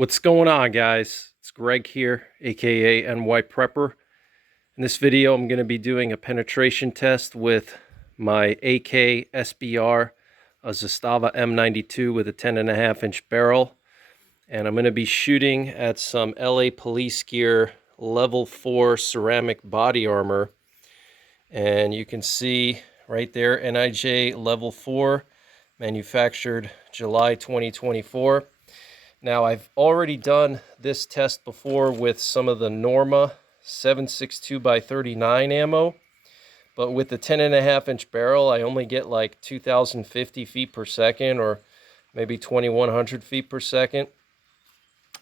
What's going on, guys? It's Greg here, aka NYPrepper. In this video, I'm going to be doing a penetration test with my AK SBR, a Zastava M92 with a 10.5-inch barrel. And I'm going to be shooting at some LA Police Gear level 4 ceramic body armor. And you can see right there, NIJ level 4, manufactured July 2024. Now, I've already done this test before with some of the Norma 7.62x39 ammo, but with the 10.5-inch barrel, I only get like 2,050 feet per second or maybe 2,100 feet per second.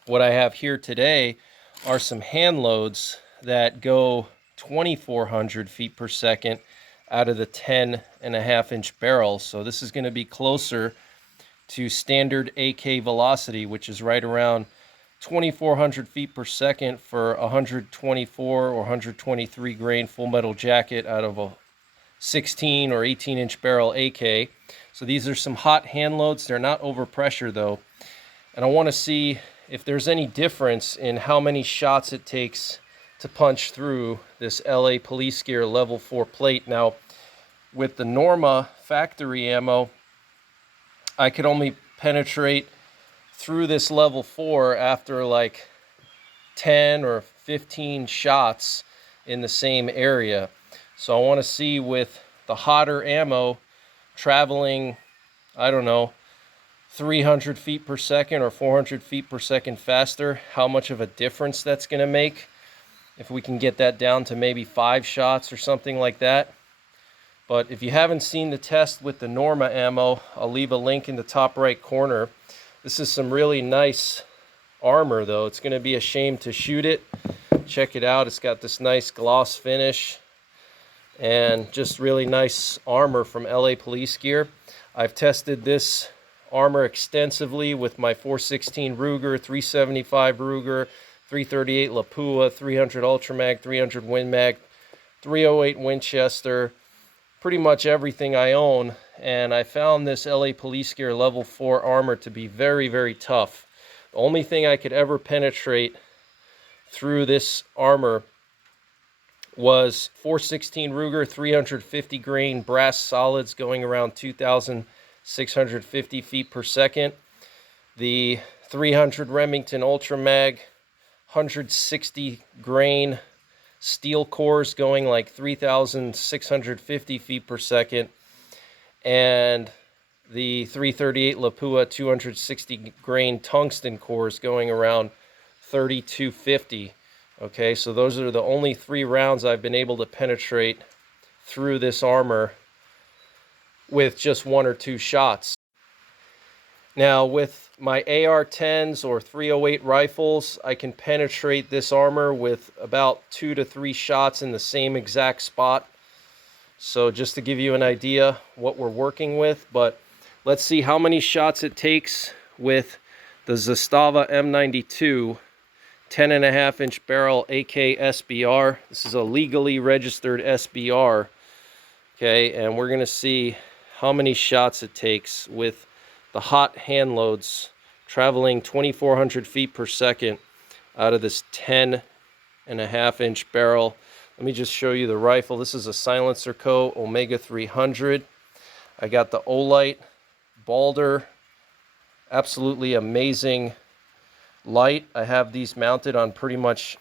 What I have here today are some Handloads that go 2,400 feet per second out of the 10.5-inch barrel. So this is going to be closer to standard AK velocity, which is right around 2,400 feet per second for 124 or 123 grain full metal jacket out of a 16 or 18-inch barrel AK. So these are some hot Handloads. They're not overpressure though. And I want to see if there's any difference in how many shots it takes to punch through this LA Police Gear level 4 plate. Now, with the Norma factory ammo, I could only penetrate through this level 4 after like 10 or 15 shots in the same area. So I want to see with the hotter ammo traveling, I don't know, 300 feet per second or 400 feet per second faster, how much of a difference that's going to make. If we can get that down to maybe 5 shots or something like that. But if you haven't seen the test with the Norma ammo, I'll leave a link in the top right corner. This is some really nice armor though. It's going to be a shame to shoot it. Check it out. It's got this nice gloss finish and just really nice armor from LA Police Gear. I've tested this armor extensively with my 416 Ruger, 375 Ruger, 338 Lapua, 300 Ultramag, 300 Win Mag, 308 Winchester, pretty much everything I own, and I found this LA Police Gear level 4 armor to be very, very tough. The only thing I could ever penetrate through this armor was 416 Ruger 350 grain brass solids going around 2,650 feet per second. The 300 Remington Ultramag 160 grain steel cores going like 3,650 feet per second, and the 338 Lapua 260 grain tungsten cores going around 3,250. Okay, so those are the only 3 rounds I've been able to penetrate through this armor with just 1 or 2 shots. Now, with my AR-10s or 308 rifles, I can penetrate this armor with about 2 to 3 shots in the same exact spot. So just to give you an idea what we're working with, but let's see how many shots it takes with the Zastava M92 10.5-inch barrel AK SBR. This is a legally registered SBR. Okay, and we're going to see how many shots it takes with the hot Handloads traveling 2,400 feet per second out of this 10.5-inch barrel. Let me just show you the rifle. This is a Silencer Co. Omega 300. I got the Olight Balder. Absolutely amazing light. I have these mounted on pretty much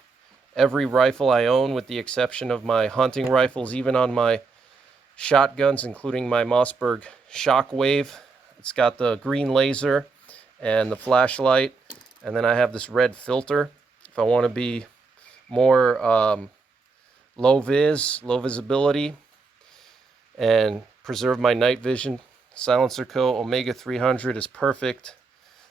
every rifle I own with the exception of my hunting rifles, even on my shotguns, including my Mossberg Shockwave. It's got the green laser and the flashlight, and then I have this red filter if I want to be more low visibility, and preserve my night vision. Silencer Co. Omega 300 is perfect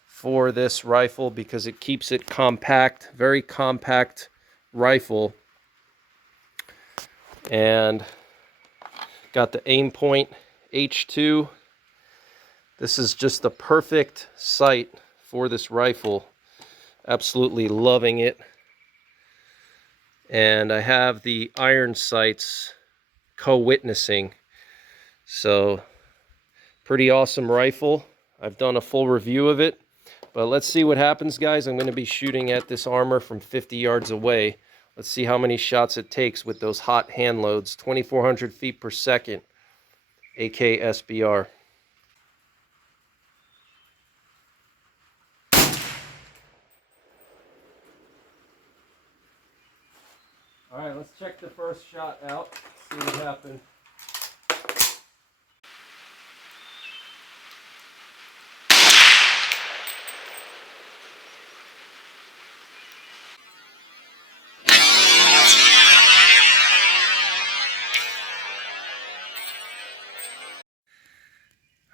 for this rifle because it keeps it compact, very compact rifle. And got the aim point H2. This is just the perfect sight for this rifle. Absolutely loving it. And I have the iron sights co-witnessing. So, pretty awesome rifle. I've done a full review of it. But let's see what happens, guys. I'm going to be shooting at this armor from 50 yards away. Let's see how many shots it takes with those hot hand loads. 2,400 feet per second, AK SBR. All right, let's check the first shot out, see what happened.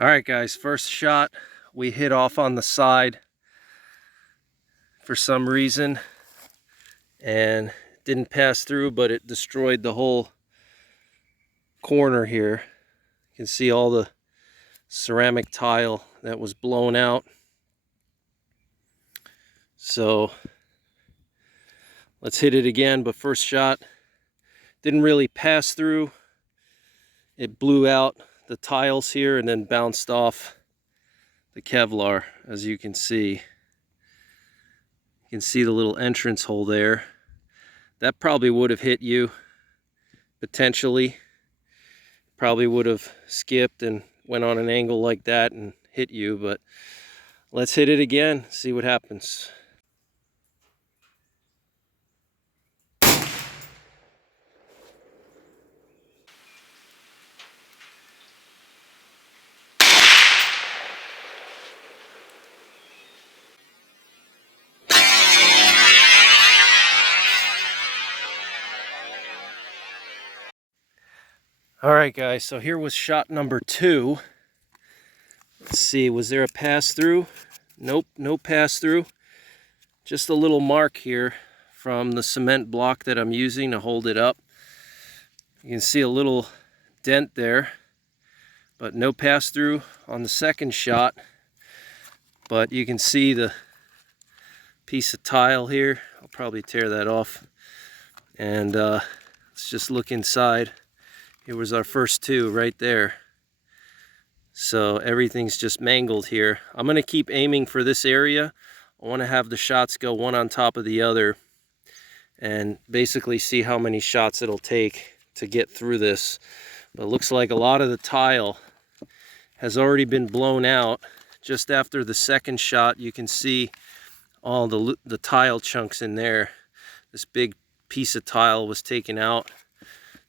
All right, guys, first shot, we hit off on the side for some reason, and didn't pass through, but it destroyed the whole corner here. You can see all the ceramic tile that was blown out. So let's hit it again, but first shot didn't really pass through. It blew out the tiles here and then bounced off the Kevlar, as you can see. You can see the little entrance hole there. That probably would have hit you, potentially. Probably would have skipped and went on an angle like that and hit you, but let's hit it again, see what happens. All right, guys, so here was shot number 2. Let's see, was there a pass through? Nope, no pass through. Just a little mark here from the cement block that I'm using to hold it up. You can see a little dent there, but no pass through on the second shot. But you can see the piece of tile here. I'll probably tear that off. And let's just look inside. Here was our first 2 right there. So everything's just mangled here. I'm going to keep aiming for this area. I want to have the shots go one on top of the other and basically see how many shots it'll take to get through this. But it looks like a lot of the tile has already been blown out. Just after the second shot, you can see all the tile chunks in there. This big piece of tile was taken out.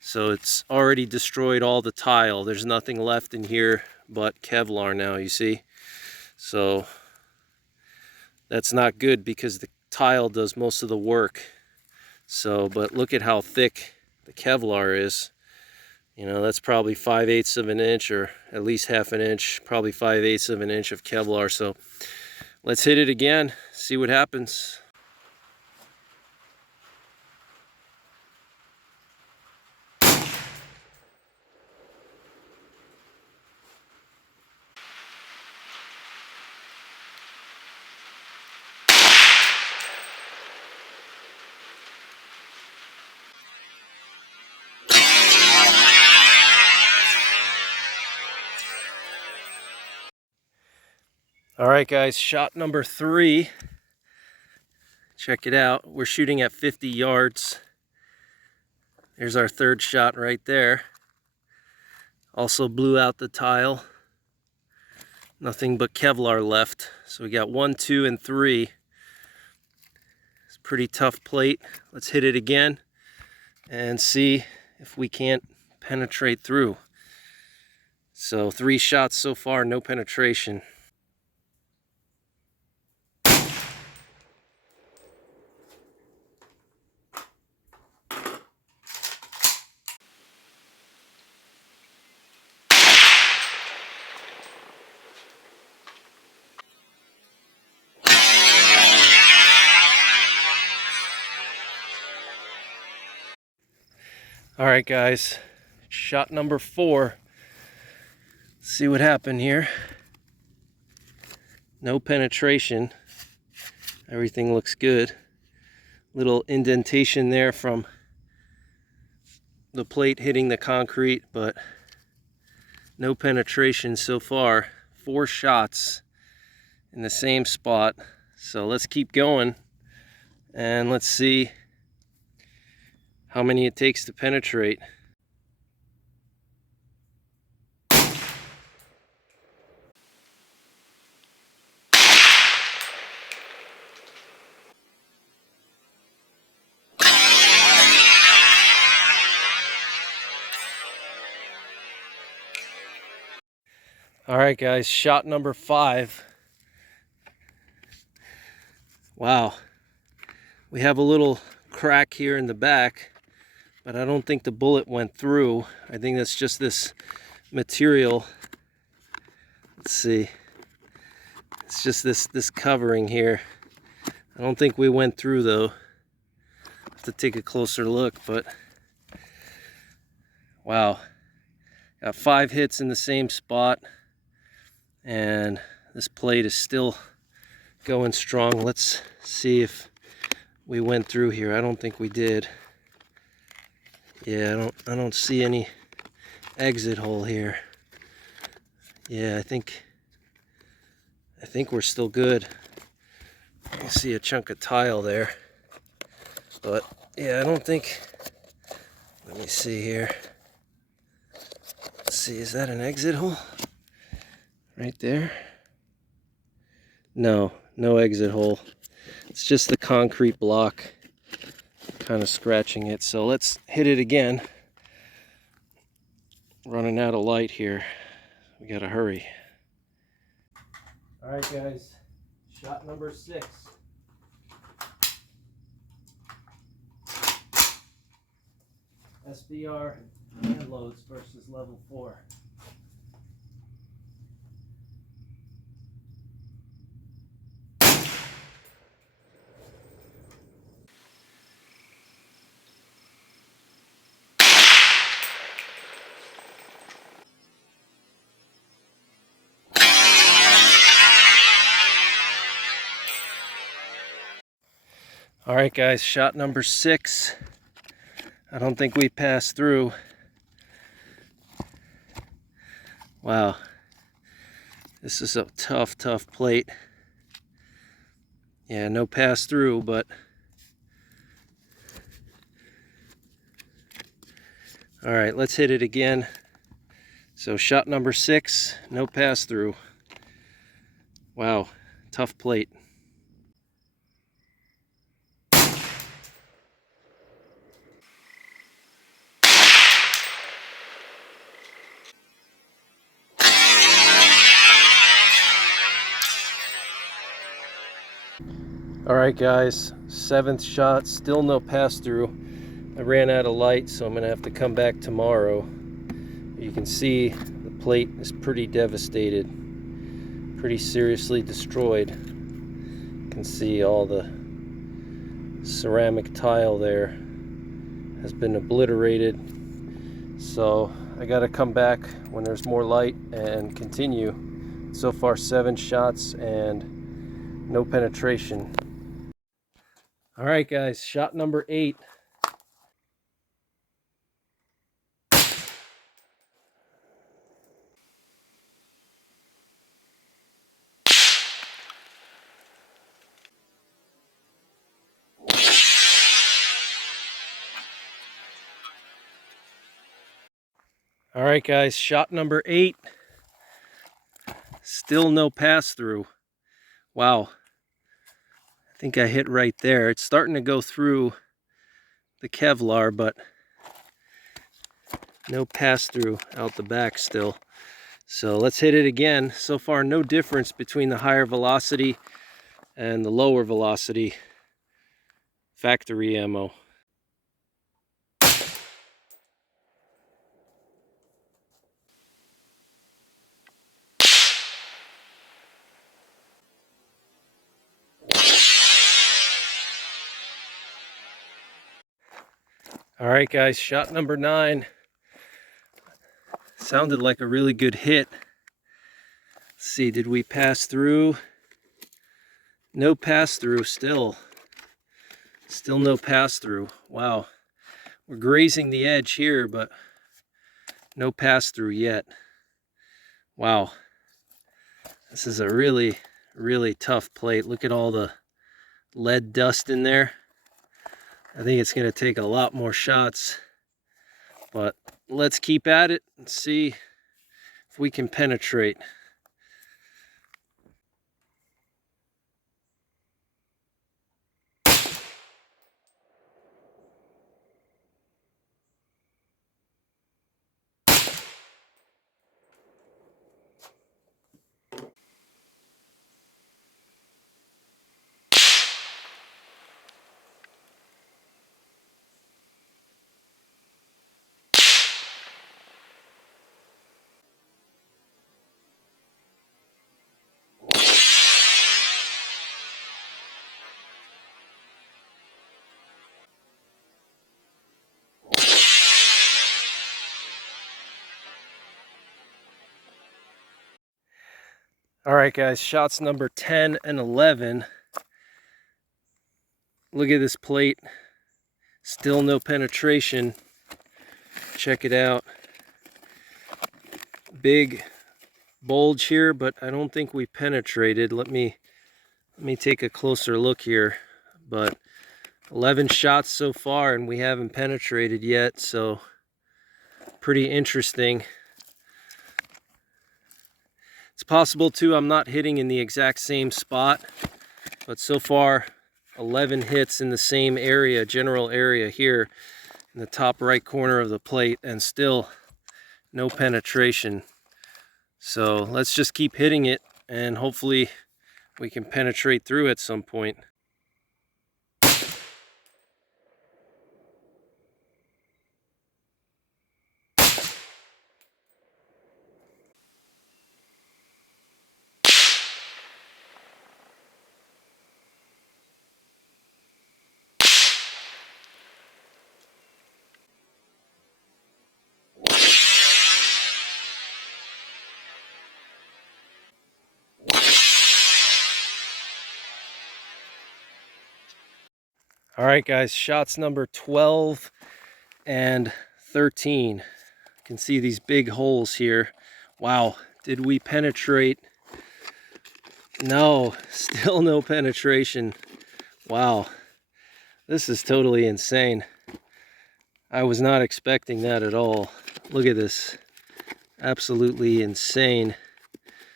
So it's already destroyed all the tile. There's nothing left in here but Kevlar now, you see. So that's not good because the tile does most of the work. So, but look at how thick the Kevlar is. You know, that's probably 5/8 of an inch, or at least half an inch, probably 5/8 of an inch of Kevlar. So let's hit it again, see what happens. All right, guys, shot number 3. Check it out. We're shooting at 50 yards. There's our third shot right there. Also blew out the tile. Nothing but Kevlar left. So we got 1, 2, and 3. It's a pretty tough plate. Let's hit it again and see if we can't penetrate through. So 3 shots so far, no penetration. All right, guys, shot number 4. Let's see what happened here. No penetration. Everything looks good. Little indentation there from the plate hitting the concrete, but no penetration so far. 4 shots in the same spot. So let's keep going and let's see how many it takes to penetrate. All right, guys, shot number 5. Wow, we have a little crack here in the back, but I don't think the bullet went through. I think that's just this material. Let's see. It's just this covering here. I don't think we went through though. Have to take a closer look, but wow. Got 5 hits in the same spot, and this plate is still going strong. Let's see if we went through here. I don't think we did. Yeah, I don't see any exit hole here. Yeah, I think we're still good. I see a chunk of tile there, but yeah, I don't think. Let me see here. Let's see, is that an exit hole right there? No exit hole. It's just the concrete block kind of scratching it. So let's hit it again. Running out of light here. We gotta hurry. All right, guys, shot number 6. SBR Handloads versus level 4. All right, guys, shot number 6. I don't think we passed through. Wow, this is a tough plate. Yeah, no pass through, but all right, let's hit it again. So shot number 6, no pass through. Wow, tough plate. All right, guys, 7th shot, still no pass through. I ran out of light, so I'm gonna have to come back tomorrow. You can see the plate is pretty devastated, pretty seriously destroyed. You can see all the ceramic tile there has been obliterated. So I gotta come back when there's more light and continue. So far 7 shots and no penetration. All right, guys, shot number 8. All right, guys, shot number 8. Still no pass through. Wow. I think I hit right there. It's starting to go through the Kevlar, but no pass through out the back still. So let's hit it again. So far, no difference between the higher velocity and the lower velocity factory ammo. All right, guys, shot number 9. Sounded like a really good hit. Let's see, did we pass through? No pass through still. Still no pass through. Wow. We're grazing the edge here, but no pass through yet. Wow. This is a really really tough plate. Look at all the lead dust in there. I think it's going to take a lot more shots, but let's keep at it and see if we can penetrate. All right, guys, shots number 10 and 11. Look at this plate. Still no penetration. Check it out. Big bulge here, but I don't think we penetrated. Let me take a closer look here. But 11 shots so far, and we haven't penetrated yet, so pretty interesting. It's possible too I'm not hitting in the exact same spot, but so far 11 hits in the same area, general area here in the top right corner of the plate, and still no penetration. So let's just keep hitting it and hopefully we can penetrate through at some point. All right, guys, shots number 12 and 13. You can see these big holes here. Wow, did we penetrate? No, still no penetration. Wow, this is totally insane. I was not expecting that at all. Look at this, absolutely insane.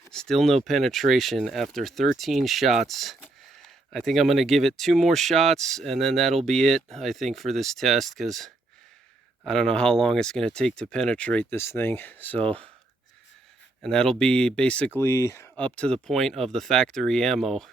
Still no penetration after 13 shots. I think I'm going to give it 2 more shots and then that'll be it, I think, for this test, because I don't know how long it's going to take to penetrate this thing. So, and that'll be basically up to the point of the factory ammo.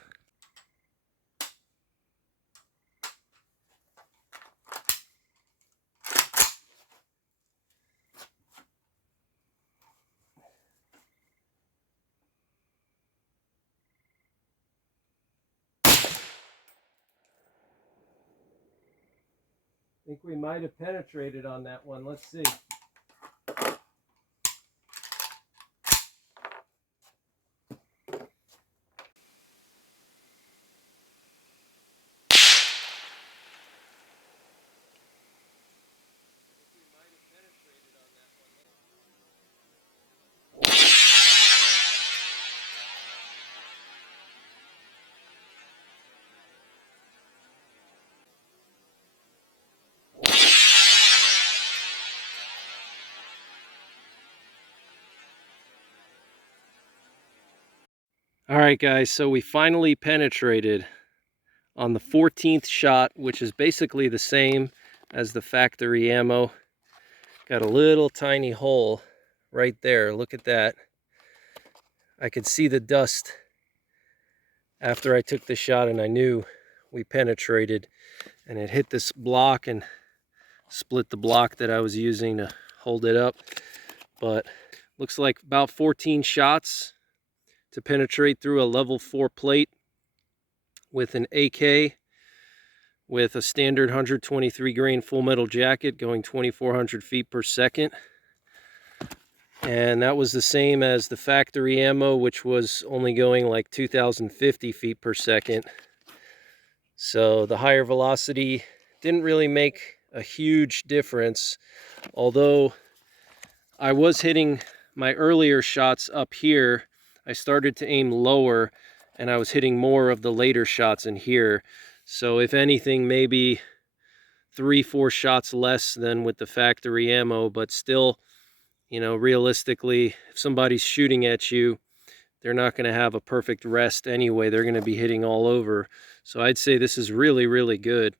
I think we might have penetrated on that one. Let's see. All right, guys, so we finally penetrated on the 14th shot, which is basically the same as the factory ammo. Got a little tiny hole right there. Look at that. I could see the dust after I took the shot, and I knew we penetrated, and it hit this block and split the block that I was using to hold it up. But looks like about 14 shots to penetrate through a level 4 plate with an AK with a standard 123 grain full metal jacket going 2,400 feet per second. And that was the same as the factory ammo, which was only going like 2,050 feet per second. So the higher velocity didn't really make a huge difference, although I was hitting my earlier shots up here. I started to aim lower, and I was hitting more of the later shots in here. So if anything, maybe 3-4 shots less than with the factory ammo, but still, you know, realistically, if somebody's shooting at you, they're not going to have a perfect rest anyway. They're going to be hitting all over. So I'd say this is really, really good.